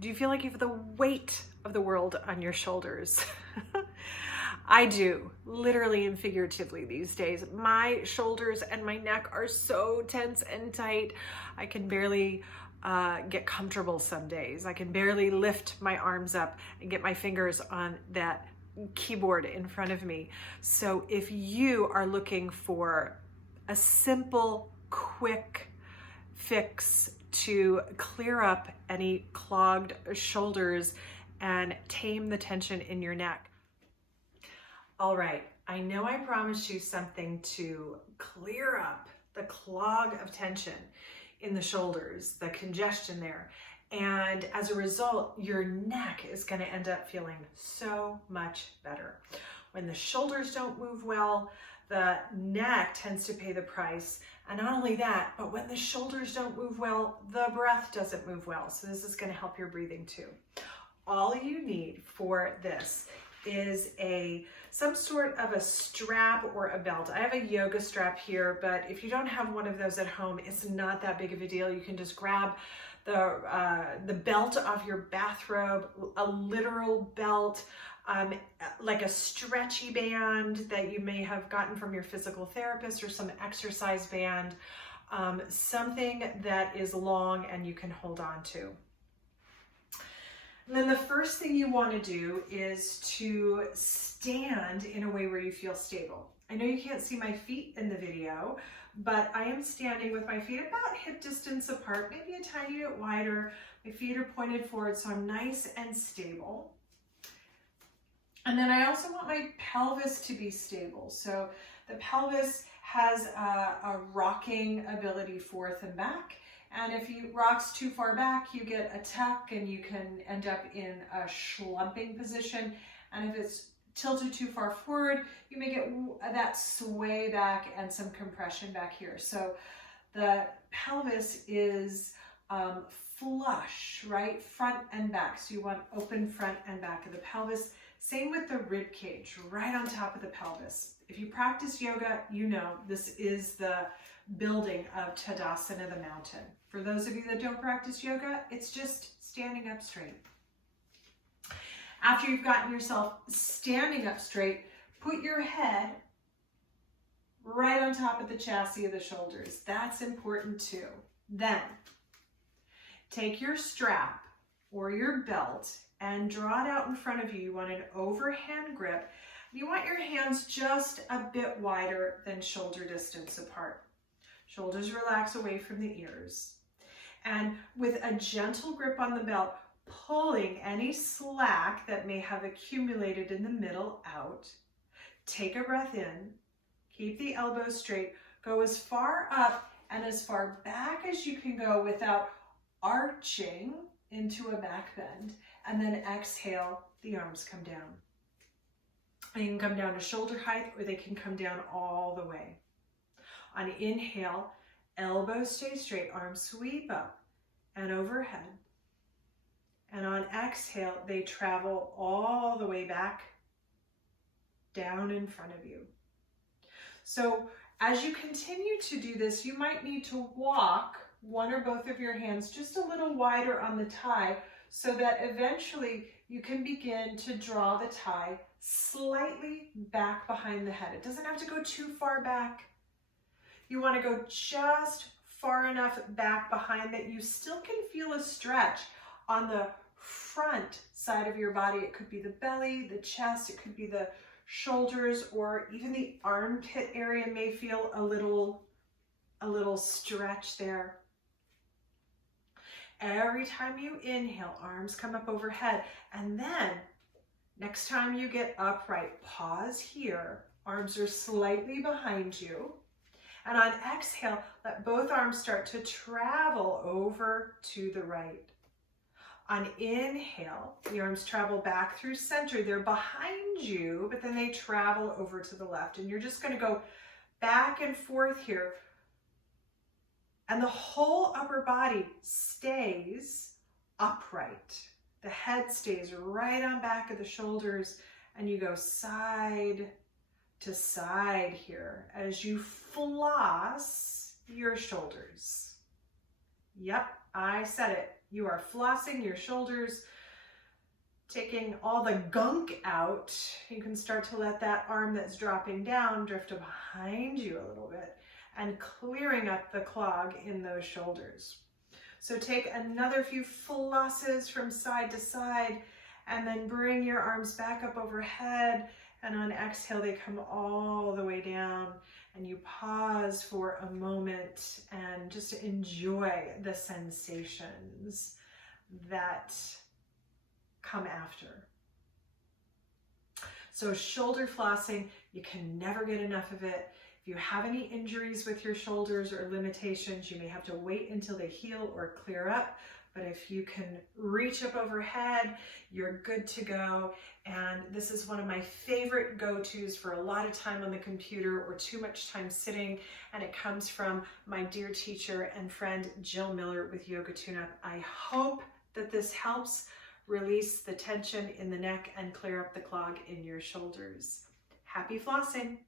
Do you feel like you have the weight of the world on your shoulders? I do, literally and figuratively these days. My shoulders and my neck are so tense and tight. I can barely get comfortable some days. I can barely lift my arms up and get my fingers on that keyboard in front of me. So if you are looking for a simple, quick fix to clear up any clogged shoulders and tame the tension in your neck. All right, I know I promised you something to clear up the clog of tension in the shoulders, the congestion there. And as a result, your neck is going to end up feeling so much better. When the shoulders don't move well, the neck tends to pay the price. And not only that, but when the shoulders don't move well, the breath doesn't move well. So this is going to help your breathing too. All you need for this is some sort of a strap or a belt. I have a yoga strap here, but if you don't have one of those at home, it's not that big of a deal. You can just grab the belt off your bathrobe, a literal belt, like a stretchy band that you may have gotten from your physical therapist, or some exercise band, something that is long and you can hold on to. And then the first thing you want to do is to stand in a way where you feel stable. I know you can't see my feet in the video, but I am standing with my feet about hip distance apart, maybe a tiny bit wider. My feet are pointed forward, so I'm nice and stable. And then I also want my pelvis to be stable. So the pelvis has a rocking ability forth and back. And if you rocks too far back, you get a tuck and you can end up in a slumping position. And if it's tilted too far forward, you may get that sway back and some compression back here. So the pelvis is flush, right? Front and back. So you want open front and back of the pelvis. Same with the rib cage, right on top of the pelvis. If you practice yoga, you know this is the building of Tadasana, the mountain. For those of you that don't practice yoga, it's just standing up straight. After you've gotten yourself standing up straight, put your head right on top of the chassis of the shoulders. That's important too. Then take your strap or your belt and draw it out in front of you. You want an overhand grip. You want your hands just a bit wider than shoulder distance apart. Shoulders relax away from the ears. And with a gentle grip on the belt, pulling any slack that may have accumulated in the middle out. Take a breath in, keep the elbows straight, go as far up and as far back as you can go without arching into a back bend. And then exhale, the arms come down. They can come down to shoulder height, or they can come down all the way. On inhale, elbows stay straight, arms sweep up and overhead. And on exhale, they travel all the way back down in front of you. So as you continue to do this, you might need to walk one or both of your hands just a little wider on the thigh, so that eventually you can begin to draw the thigh slightly back behind the head. It doesn't have to go too far back. You want to go just far enough back behind that you still can feel a stretch on the front side of your body. It could be the belly, the chest, it could be the shoulders, or even the armpit area may feel a little stretch there. Every time you inhale, arms come up overhead. And then next time you get upright, pause here. Arms are slightly behind you. And on exhale, let both arms start to travel over to the right. On inhale, the arms travel back through center. They're behind you, but then they travel over to the left. And you're just going to go back and forth here. And the whole upper body stays upright. The head stays right on back of the shoulders, and you go side to side here as you floss your shoulders. Yep, I said it. You are flossing your shoulders, taking all the gunk out. You can start to let that arm that's dropping down drift behind you a little bit and clearing up the clog in those shoulders. So take another few flosses from side to side and then bring your arms back up overhead, and on exhale they come all the way down, and you pause for a moment and just enjoy the sensations that come after. So shoulder flossing, you can never get enough of it. If you have any injuries with your shoulders or limitations, you may have to wait until they heal or clear up. But if you can reach up overhead, you're good to go. And this is one of my favorite go-tos for a lot of time on the computer or too much time sitting. And it comes from my dear teacher and friend, Jill Miller with Yoga Tune-Up. I hope that this helps release the tension in the neck and clear up the clog in your shoulders. Happy flossing.